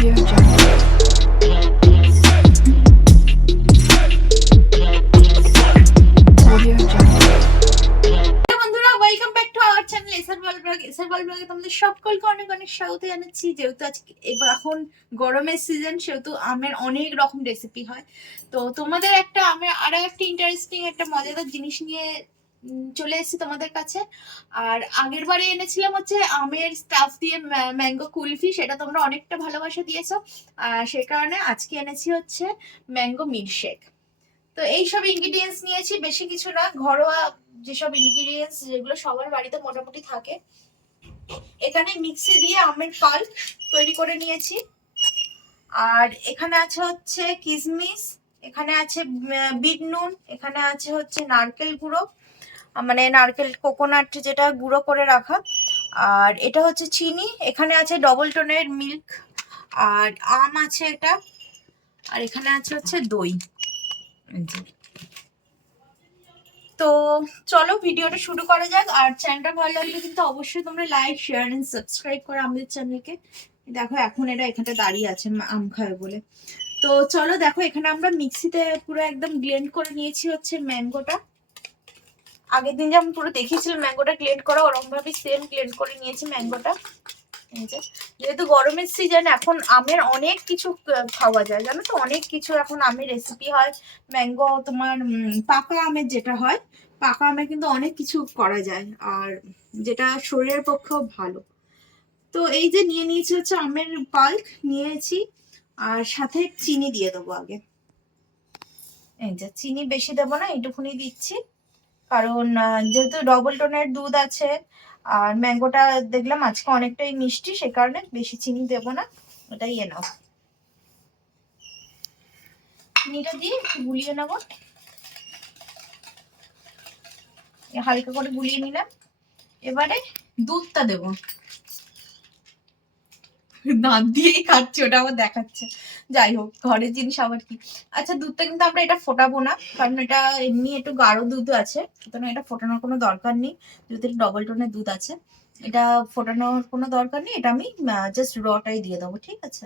Audio Jungle. Audio Jungle. বন্ধুরা welcome back to our channel SR ব্লগে তোমাদের সকলকে অনেক অনেক স্বাগত জানাচ্ছি। যেহেতু আজকে এখন গরমের সিজন, সেহেতু আমের অনেক রকম রেসিপি হয়। তো তোমাদের একটা আমের আরো একটা ইন্টারেস্টিং একটা মজাদার জিনিস নিয়ে চলে এসেছি তোমাদের কাছে। আর আগের বারে এনেছিলাম হচ্ছে আমের স্টাফ দিয়ে ম্যাঙ্গো কুলফি, সেটা তোমরা অনেকটা ভালোবাসা দিয়েছো। সেই কারণে আজকে এনেছি হচ্ছে ম্যাঙ্গো মিল্কশেক। তো এইসব ইনগ্রিডিয়েন্টস নিয়েছি, বেশি কিছু না, ঘরোয়া যেসব ইনগ্রিডিয়েন্টস যেগুলো সবার বাড়িতে মোটামুটি থাকে। এখানে মিক্সি দিয়ে আমের পাল্প তৈরি করে নিয়েছি। আর এখানে আছে হচ্ছে কিশমিশ, এখানে আছে বিট নুন, এখানে আছে হচ্ছে নারকেল গুঁড়ো, মানে নারকেল কোকোনাট যেটা গুঁড়ো করে রাখা। আর এটা হচ্ছে চিনি, এখানে আছে ডবল টোনের মিল্ক, আর আম আছে এটা, আর এখানে আছে হচ্ছে দই। তো চলো ভিডিওটা শুরু করা যাক। আর চ্যানেলটা ভালো লাগলে কিন্তু অবশ্যই তোমরা লাইক শেয়ার এন্ড সাবস্ক্রাইব করো আমাদের চ্যানেলকে। দেখো এখন এখানে দাঁড়িয়ে আছে আম খাবে বলে। তো চলো দেখো, এখানে আমরা মিক্সিতে পুরো একদম ব্লেন্ড করে নিয়েছি হচ্ছে ম্যাঙ্গোটা। আগের দিন যেমন পুরো দেখিয়েছিলাম ম্যাঙ্গোটা ব্লেন্ড করা, ওরকম ভাবে সেম ব্লেন্ড করে নিয়েছি ম্যাঙ্গোটা। যেহেতু গরমের সিজন, এখন আমের অনেক কিছু খাওয়া যায়, জানো তো, অনেক কিছু এখন আমের রেসিপি হয়। ম্যাঙ্গো তোমার পাকা আমের যেটা হয়, পাকা আমের কিন্তু অনেক কিছু করা যায়, আর যেটা শরীরের পক্ষেও ভালো। তো এই যে নিয়ে নিয়েছি হচ্ছে আমের পাল্প নিয়েছি, আর সাথে চিনি দিয়ে দেবো আগে। এই যে চিনি বেশি দেবো না, এইটুকুনি দিচ্ছি, কারণ যেহেতু ডবল টোনের দুধ আছে আর ম্যাঙ্গোটা দেখলাম আজকে অনেকটাই মিষ্টি, সে কারণে বেশি চিনি দেব না, ওটাই এনাফ। চিনিটা দিয়ে একটু গুলিয়ে নেব, হালকা করে গুলিয়ে নিলাম। এবারে দুধটা দেব, দাঁত দিয়েই খাচ্ছি, ওটা আবার দেখাচ্ছে। যাই হোক, ঘরের জিনিস আবার কি। আচ্ছা, দুধটা কিন্তু আমরা এটা ফোটাবো না, কারণ এটা এমনি একটু গাঢ় দুধ আছে, সুতরাং এটা ফোটানোর কোনো দরকার নেই। যেহেতু ডবল টোনের দুধ আছে, এটা ফোটানোর কোনো দরকার নেই। এটা আমি জাস্ট রটাই দিয়ে দেবো, ঠিক আছে।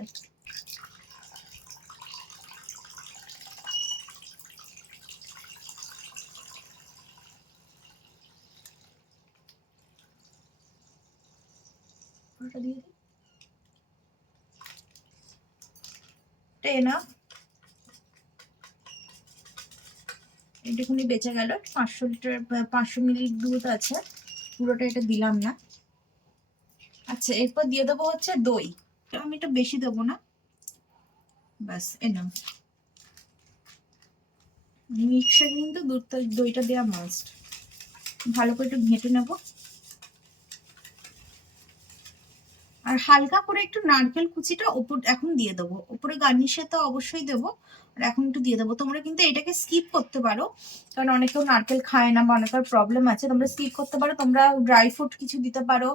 দিয়ে দিই না, এটুকুনি বেঁচে গেল। 500 মিলি দুধ আছে, পুরোটা এটা দিলাম না। আচ্ছা, এরপর দিয়ে দেবো হচ্ছে দই, আমি এটা বেশি দেবো না, ব্যাস এনাফ। মিক্সচারে কিন্তু দইটা দেওয়া মাস্ট। ভালো করে একটু ঘেঁটে নেব, আর হালকা করে একটু নারকেল কুচিটা ওপর এখন দিয়ে দেবো, ওপরে গার্নিশে তো অবশ্যই দেবো, আর এখন একটু দিয়ে দেবো। তোমরা কিন্তু এটাকে স্কিপ করতে পারো, কারণ অনেকেও নারকেল খায় না বা অনেকের প্রবলেম আছে, তোমরা স্কিপ করতে পারো। তোমরা ড্রাই ফ্রুট কিছু দিতে পারো,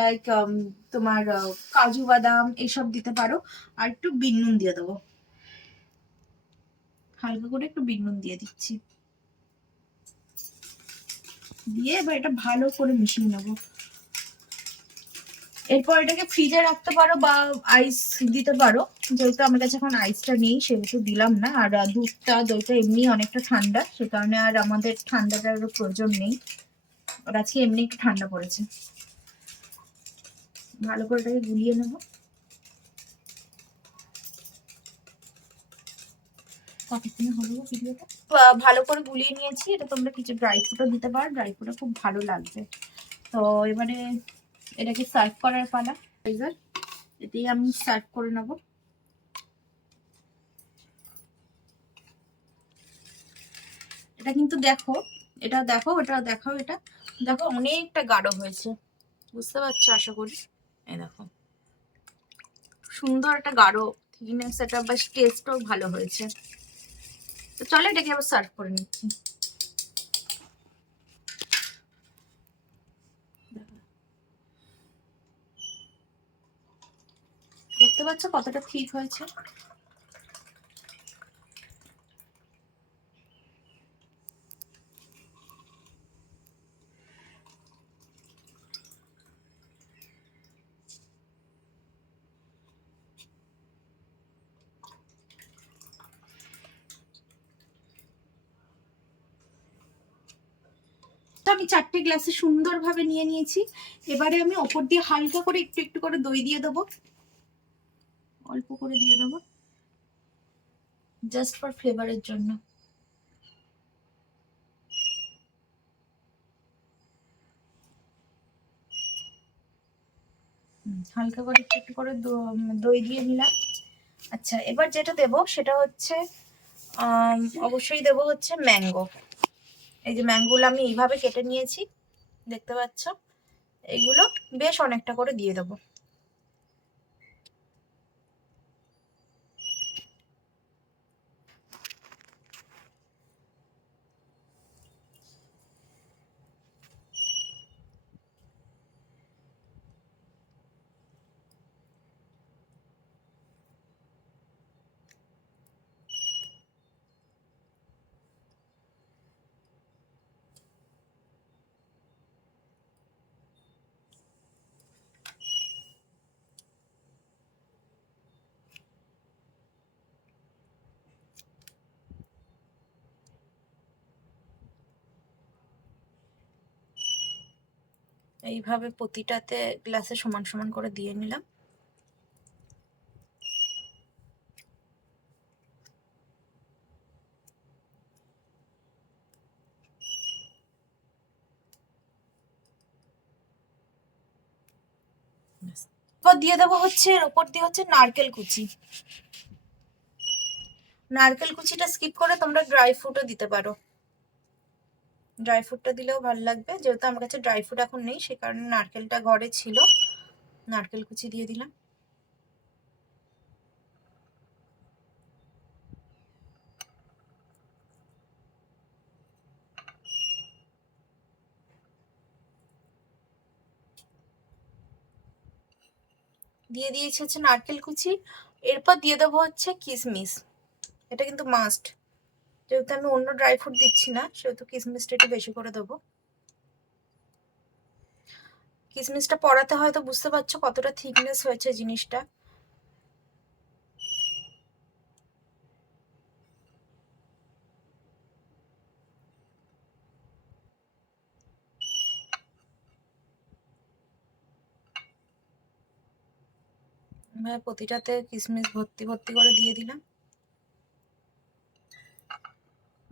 লাইক তোমার কাজু বাদাম এইসব দিতে পারো। আর একটু বিট নুন দিয়ে দেবো, হালকা করে একটু বিট নুন দিয়ে দিচ্ছি, দিয়ে এবার এটা ভালো করে মিশিয়ে নেবো। এরপর এটাকে ফ্রিজে রাখতে পারো বা আইস দিতে পারো, যেহেতু আমার কাছে এখন আইসটা নেই সেহেতু দিলাম না। আর দইটা এমনি অনেকটা ঠান্ডা, সে কারণে আর আমাদের ঠান্ডাটার প্রয়োজন নেই, আর আজকে এমনি একটু ঠান্ডা পড়েছে। ভালো করে এটাকে গুলিয়ে নেব। ভালো করে গুলিয়ে নিয়েছি, এটা তোমরা কিছু ড্রাই ফ্রুটও দিতে পারো, ড্রাই ফ্রুটও খুব ভালো লাগবে। তো এবারে এটাকে সার্ভ করার পালা, এতেই আমি সার্ভ করে নেবো। এটা কিন্তু দেখো, এটা দেখো, এটা দেখো, এটা দেখো অনেকটা গাঢ় হয়েছে, বুঝতে পারছো আশা করি। এই দেখো সুন্দর একটা গাঢ় থিকনেস, এটা বেশ টেস্টও ভালো হয়েছে। তো চলো এটাকে আবার সার্ভ করে নিচ্ছি। দেখতে পাচ্ছ কতটা ঠিক হয়েছে। আমি 4টে গ্লাসে সুন্দরভাবে নিয়ে নিয়েছি। এবারে আমি ওপর দিয়ে হালকা করে একটু একটু করে দই দিয়ে দেবো, অল্প করে দিয়ে দেবো, জাস্ট ফর ফ্লেভারের জন্য। হালকা করে একটু একটু করে দই দিয়ে নিলাম। আচ্ছা, এবার যেটা দেব সেটা হচ্ছে অবশ্যই দেব হচ্ছে ম্যাঙ্গো। এই যে ম্যাঙ্গোগুলো আমি এইভাবে কেটে নিয়েছি, দেখতে পাচ্ছ। এইগুলো বেশ অনেকটা করে দিয়ে দেবো। এইভাবে প্রতিটাতে গ্লাসে সমান সমান করে দিয়ে নিলাম। এরপর দিয়ে দেবো হচ্ছে এর উপর দিয়ে হচ্ছে নারকেল কুচি। নারকেল কুচিটা স্কিপ করে তোমরা ড্রাই ফ্রুটও দিতে পারো, ড্রাই ফ্রুটটা দিলেও ভালো লাগবে। যেহেতু আমার কাছে ড্রাই ফ্রুট এখন নেই, সে কারণে নারকেলটা ঘরে ছিল, নারকেল কুচি দিয়ে দিলাম। দিয়ে দিয়েছি হচ্ছে নারকেল কুচি। এরপর দিয়ে দেবো হচ্ছে কিশমিশ। এটা কিন্তু মাস্ট, যেহেতু আমি অন্য ড্রাই ফ্রুট দিচ্ছি না, সেহেতু কিশমিশটা একটু বেশি করে দেবো। কিশমিশটা পড়াতে হয়তো বুঝতে পারছো কতটা থিকনেস হয়েছে জিনিসটা। প্রতিটাতে কিশমিশ ভর্তি ভর্তি করে দিয়ে দিলাম।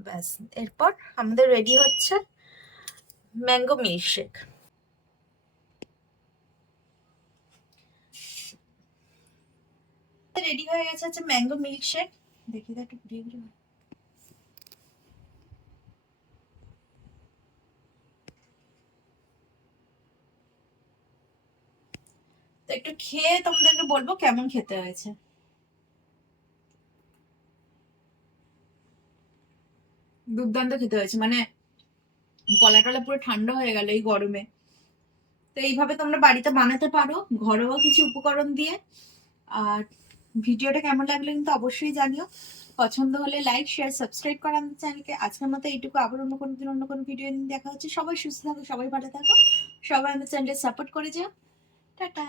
ব্যাস, এরপর আমাদের রেডি হচ্ছে ম্যাঙ্গো মিল্কশেক। রেডি হয়ে গেছে হচ্ছে ম্যাঙ্গো মিল্কশেক। দেখি তো একটু ঘুরিয়ে ঘুরিয়ে। তো একটু খেয়ে তোমাদেরকে বলবো কেমন খেতে হয়েছে। দুর্দান্ত খেতে হয়েছে, মানে গলা টলা পুরো ঠান্ডা হয়ে গেল এই গরমে। তো এইভাবে তোমরা বাড়িতে বানাতে পারো ঘরোয়া কিছু উপকরণ দিয়ে। আর ভিডিওটা কেমন লাগলো কিন্তু অবশ্যই জানিও। পছন্দ হলে লাইক শেয়ার সাবস্ক্রাইব করো আমাদের চ্যানেলকে। আজকের মতো এইটুকু, আবার অন্য কোনো দিন অন্য কোনো ভিডিও নিয়ে দেখা হচ্ছে। সবাই সুস্থ থাকো, সবাই ভালো থাকো, সবাই আমাদের চ্যানেলকে সাপোর্ট করে যাও। টাটা।